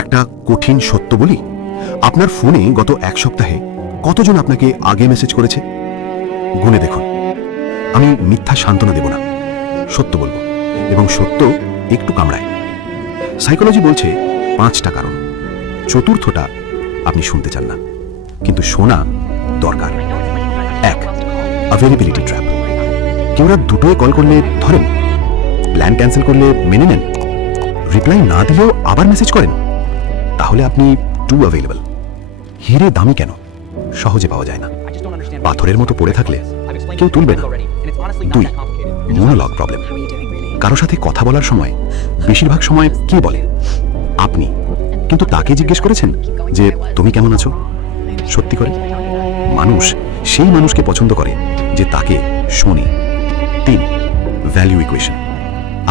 একটা কঠিন সত্য বলি, আপনার ফোনে গত এক সপ্তাহে কতজন আপনাকে আগে মেসেজ করেছে গুনে দেখুন। আমি মিথ্যা সান্ত্বনা দেব না, সত্য বলবো, এবং সত্য একটু কামড়ায়। সাইকোলজি বলছে 5টা কারণ। চতুর্থটা আপনি শুনতে চান না, কিন্তু শোনা দরকার। 1, অ্যাভেলেবিলিটি ট্র্যাপ। কেউ রাত 2টোয় কল করলে ধরেন, প্ল্যান ক্যান্সেল করলে মেনে নেন, রিপ্লাই না দিলেও আবার মেসেজ করেন, তাহলে আপনি টু অ্যাভেলেবল। হিরে দামি কেন? সহজে পাওয়া যায় না। পাথরের মতো পড়ে থাকলে কেউ তুলবে না। 2, মনোলগ প্রবলেম। কারো সাথে কথা বলার সময় বেশিরভাগ সময় কে বলে? আপনি। কিন্তু তাকে জিজ্ঞেস করেছেন যে তুমি কেমন আছো? সত্যি করে মানুষ সেই মানুষকে পছন্দ করে যে তাকে শোনে। 3, ভ্যালু ইকুয়েশন।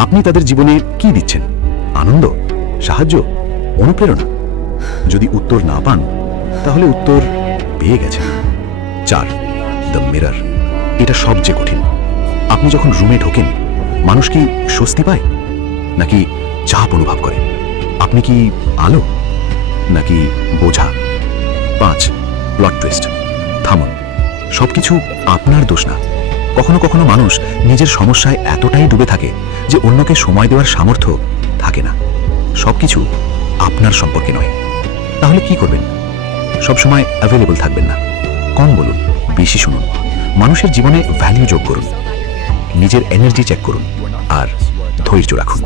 আপনি তাদের জীবনে কি দিচ্ছেন? আনন্দ, সাহায্য, অনুপ্রেরণা? যদি উত্তর না পান, তাহলে উত্তর পেয়ে গেছেন। 4, দ্য মিরর। এটা সবচেয়ে কঠিন। আপনি যখন রুমে ঢোকেন, মানুষ কি স্বস্তি পায় নাকি চাপ অনুভব করে? আপনি কি আলো নাকি বোঝা? 5, প্লট টুইস্ট। থামুন, সবকিছু আপনার দোষ না। কখনো কখনো মানুষ নিজের সমস্যায় এতটাই ডুবে থাকে যে অন্যকে সময় দেওয়ার সামর্থ্য থাকে না। সবকিছু আপনার সম্পর্কে নয়। তাহলে কি করবেন? সবসময় অ্যাভেলেবল থাকবেন না, কম বলুন, বেশি শুনুন। মানুষের জীবনে ভ্যালু যোগ করুন, নিজের এনার্জি চেক করুন, আর ধৈর্য রাখুন।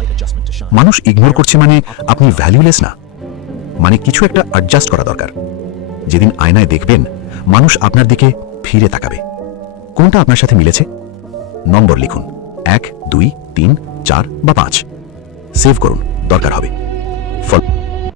মানুষ ইগনোর করছে মানে আপনি ভ্যালুলেস না, মানে কিছু একটা অ্যাডজাস্ট করা দরকার। যেদিন আয়নায় দেখবেন, মানুষ আপনার দিকে ফিরে তাকাবে। কোনটা আপনার সাথে মিলেছে? নম্বর লিখুন, 1, 2, 3, 4 বা 5। সেভ করুন, দরকার হবে।